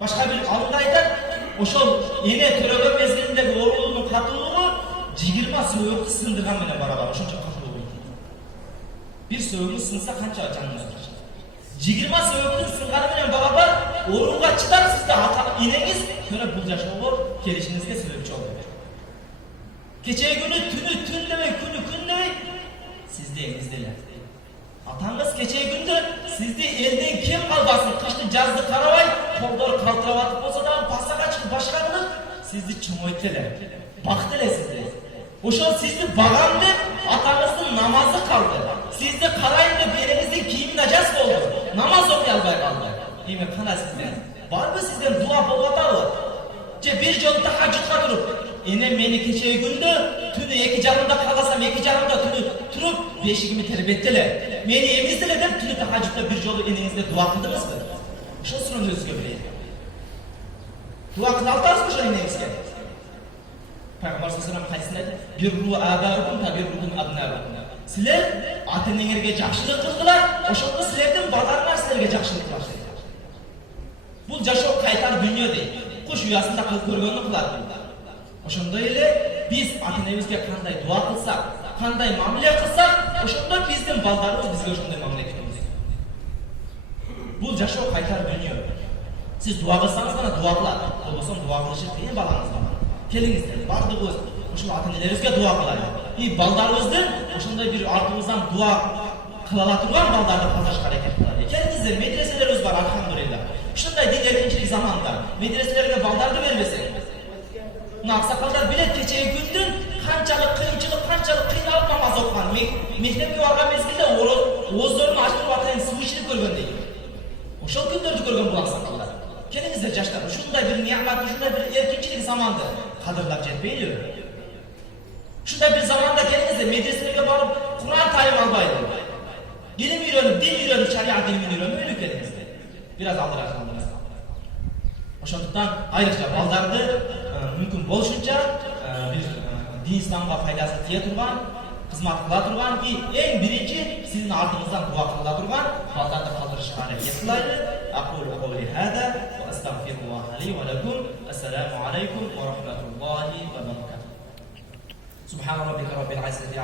Başka bir alımda aytar, oşol ene törөгөн mezgilindeki oğlunun katılılığı 20 söğüktü sındırgan mene barabar, oşonca katılığı boyunca. Bir söğümüz sınsa kança canınız var. 20 söğüktü sınganı menen barabar, orunga çıtar sizde eneniz, töre bul yaşoğu kelişinizge sebepçi olur. Keçe günü tün demey, gün demey, sizde elinizdeler. Atanız keçe günde sizde elden kim kalbasın, kıştı cazdı karavay, kolları kaltıravatı olsa da pasaka çıkıp başka kılık, sizde çumoyteler. Baktılar sizde. Oşol sizde bağamdı, atanızın namazı kaldı. Sizde karayın da belinizde kiyimin acas oldu. Namaz okuyalbay kaldı. Değil mi? Kana sizden. Var mı sizden dua bolvatalı? Bir yolda hacıtka durup, ene meni keçe günde tünü iki canımda kalasam iki canımda tünü turup beşigimi terbettiler. Meni emizdiler de tünü tahacütte bir yolu enenizde dua kıldınız mı? Şu sırrını özgü bileyim. Dua kılaltarız mı şu enenizde? Peygamber sallallahu aleyhi ve sellem birru âbâukum ta birrukum abnâukum. Sizler ata-enеңерге жақшылық қылдылар, ошондо силердин балдарыңар силерге жақшылық кылат. Бул жашоо кайтар дүнүйө дейт. Куш уясында кылып көргөнү кылат. Ошондой эле биз ата-энебизге кандай дуа кылсак, кандай мамиле кылсак, ошондо биздин балдарыбыз бизге ошондой мамиле кетет. Бул жашоо кайтар дүнүйө. Сиз дуа кылсаңыз гана дуа кылат, болбосо дуа кылышы кыйын балаңыз бар. Келиңиздер, бардыгыбыз ошол ата-энелерибизге дуа кылайлы. Балдарыбыздын ошондой бир артыбыздан дуа кыла ала турган балдарды калдырышка аракет кылайлы. Келиңиздер, медреселерибиз бар, алхамдулилла. Ушундай дин эркинчилик заманда медреселерге балдарды бербесек, мына аксакалдар билет кечеги күндүн канчалык кыйынчылык, канчалык кыйналып намаз окуган, мектепке барган мезгилде ооздорун ачтырып атайын суу ичип көргөн дейт. Ошол күндөрдү көргөн бул аксакалдар. Келиңиздер жаштар, ушундай бир неамат, ушундай бир эркинчилик заманды кадырлап жетпейлиби? Ушундай бир заманда келиңиздер, медреселерге барып Кур'ан тайым албайлы. Илим үйрөнүп, дин үйрөнүп, шариат илимин үйрөнбөйлү келиңиздер. Biraz aldıracağız. Ошондуктан айрыкча балдарды мүмкүн болушунча бир дин исламга пайдасы тие турган, кызмат кыла турган, эң биринчи сиздин артыңыздан дуа кыла турган балдарды калтырышка аракет кылайлы. Aqulu qawli hada wa astaghfirullah li wa lakum. Assalamu alaykum wa rahmatullahi wa barakatuh. Subhan rabbika rabbil izzati